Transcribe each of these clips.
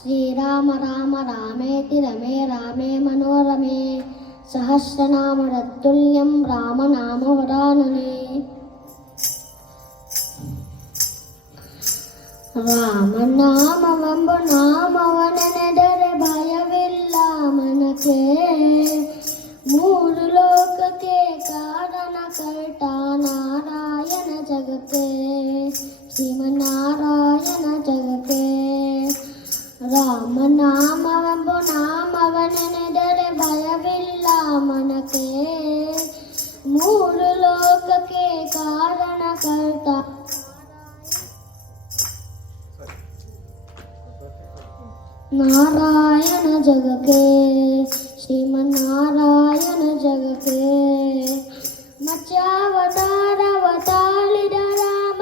ಶ್ರೀರಾಮ ರಾಮ ರಾಮೇತಿ ರಮೇ ರಾಮೇ ಮನೋರಮೆ ಸಹಸ್ರನಾಮ ತತ್ತುಲ್ಯಂ ರಾಮನಾಮ ವರಾನನೆ. ರಾಮನಾಮವೆಂಬ ನಾಮವನೆನೆದರೆ ಭಯವಿಲ್ಲ ಮನಕ್ಕೆ. ಮೂರು ಲೋಕಕ್ಕೆ ಕಾರಣ ಕರ್ತ ನಾರಾಯಣ ಜಗಕ್ಕೆ, ಶ್ರೀಮನ್ನಾರಾಯಣ ಜಗಕ್ಕೆ. ರಾಮನಾಮವೆಂಬ ನಾಮವನೆನೆದರೆ ಭಯವಿಲ್ಲ ಮನಕ್ಕೆ. ಮೂರು ಲೋಕಕ್ಕೆ ಕಾರಣ ಕರ್ತ ನಾರಾಯಣ ಜಗಕ್ಕೆ, ಶ್ರೀಮನ್ನಾರಾಯಣ ಜಗಕ್ಕೆ. ಮತ್ಸ್ಯಾವತಾರವ ತಾಳಿದ ರಾಮ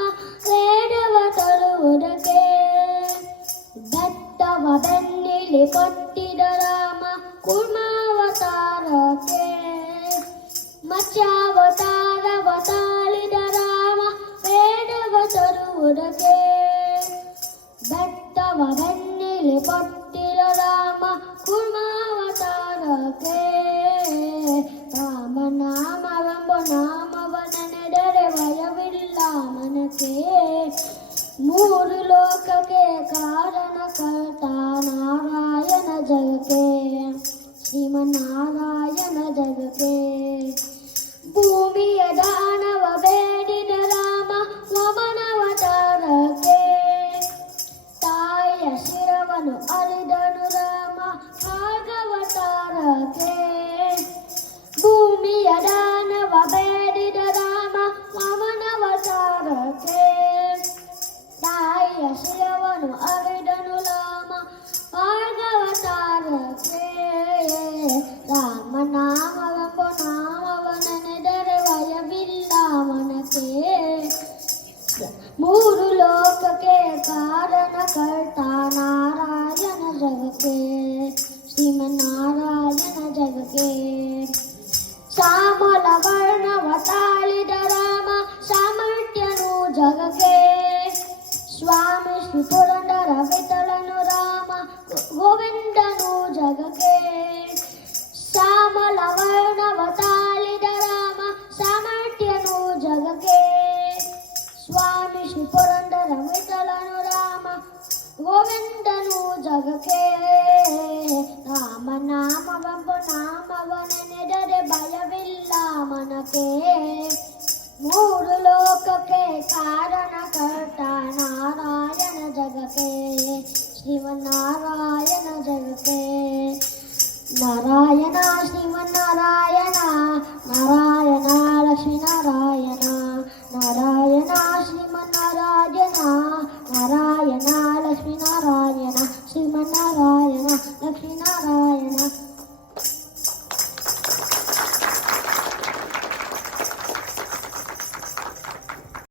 ವೇದವ ತರುವುದಕ್ಕೆ. ಬೆಟ್ಟವ ಬೆನ್ನಿಲಿ ಕೊಟ್ಟಿದ ರಾಮ ಕೂರ್ಮಾವತಾರಕ್ಕೆ. ಮತ್ಸ್ಯಾವತಾರವ ತಾಳಿದ ರಾಮ ವೇದವ ತರುವುದಕ್ಕೆ. ಬೆಟ್ಟವ ಬೆನ್ನಿಲಿ ಕೊಟ್ಟಿದ ರಾಮ ಕೂರ್ಮಾವತಾರಕ್ಕೆ. ರಾಮನಾಮವೆಂಬ ನಾಮವನೆನೆದರೆ ಭಯವಿಲ್ಲ ಮನಕ್ಕೆ. ಮೂರು ಲೋಕಕ್ಕೆ ಕಾರಣ ಕರ್ತ ನಾರಾಯಣ ಜಗಕ್ಕೆ, ಶ್ರೀಮನ್ನಾರಾಯಣ ಜಗಕ್ಕೆ. ಭೂಮಿಯ ದಾನವ ಬೇಡಿದ ರಾಮ ವಾಮನಾವತಾರಕ್ಕೆ. ತಾಯಿಯ ಶಿರವನ್ನು ಅರಿದನು ರಾಮ ಭಾಗವತಾರಕ್ಕೆ. ಭೂಮಿಯ ದಾನವ ಬೇಡಿದ ರಾಮ ವಾಮನಾವತಾರಕ್ಕೆ. ತಾಯಿಯ ಶಿರವನ್ನು ಅರಿದನು ರಾಮ ಭಾಗವತಾರಕ್ಕೆ. ರಾಮನಾಮವೆಂಬ ನಾಮವನೆನೆದರೆ ಭಯವಿಲ್ಲ ಮನಕ್ಕೆ. ಮೂರು ಲೋಕಕ್ಕೆ ಕಾರಣ ಕರ್ತ ನಾರಾಯಣ ಜಗಕ್ಕೆ, ಶ್ರೀಮನ್ನಾರಾಯಣ ಜಗಕ್ಕೆ. ಶ್ಯಾಮಲ ವರ್ಣವ ತಾಳಿದ ರಾಮ ಸಾಮರ್ಥ್ಯನು ಜಗಕ್ಕೆ. ಸ್ವಾಮಿ ಶ್ರೀ ಪುರಂದರ ವಿಠಲನು ರಾಮ ಗೋವಿಂದನು ಜಗಕ್ಕೆ. ಶ್ಯಾಮಲ ವರ್ಣವ ತಾಳಿದ ರಾಮ ಸಾಮರ್ಥ್ಯನು ಜಗಕ್ಕೆ. ಸ್ವಾಮಿ ಶ್ರೀ ಪುರಂದರ ವಿಠಲನು ರಾಮ ಗೋವಿಂದನು ಜಗಕ್ಕೆ. ರಾಮನಾಮವೆಂಬ ನಾಮವನೆನೆದರೆ ಭಯವಿಲ್ಲ ಮನಕ್ಕೆ. ಮೂರು ಲೋಕಕ್ಕೆ ಕಾರಣ ಕರ್ತ ನಾರಾಯಣ ಜಗಕ್ಕೆ, ಶ್ರೀಮನ್ನಾರಾಯಣ ಜಗಕ್ಕೆ. ನಾರಾಯಣ ಶ್ರೀಮನ್ನಾರಾಯಣ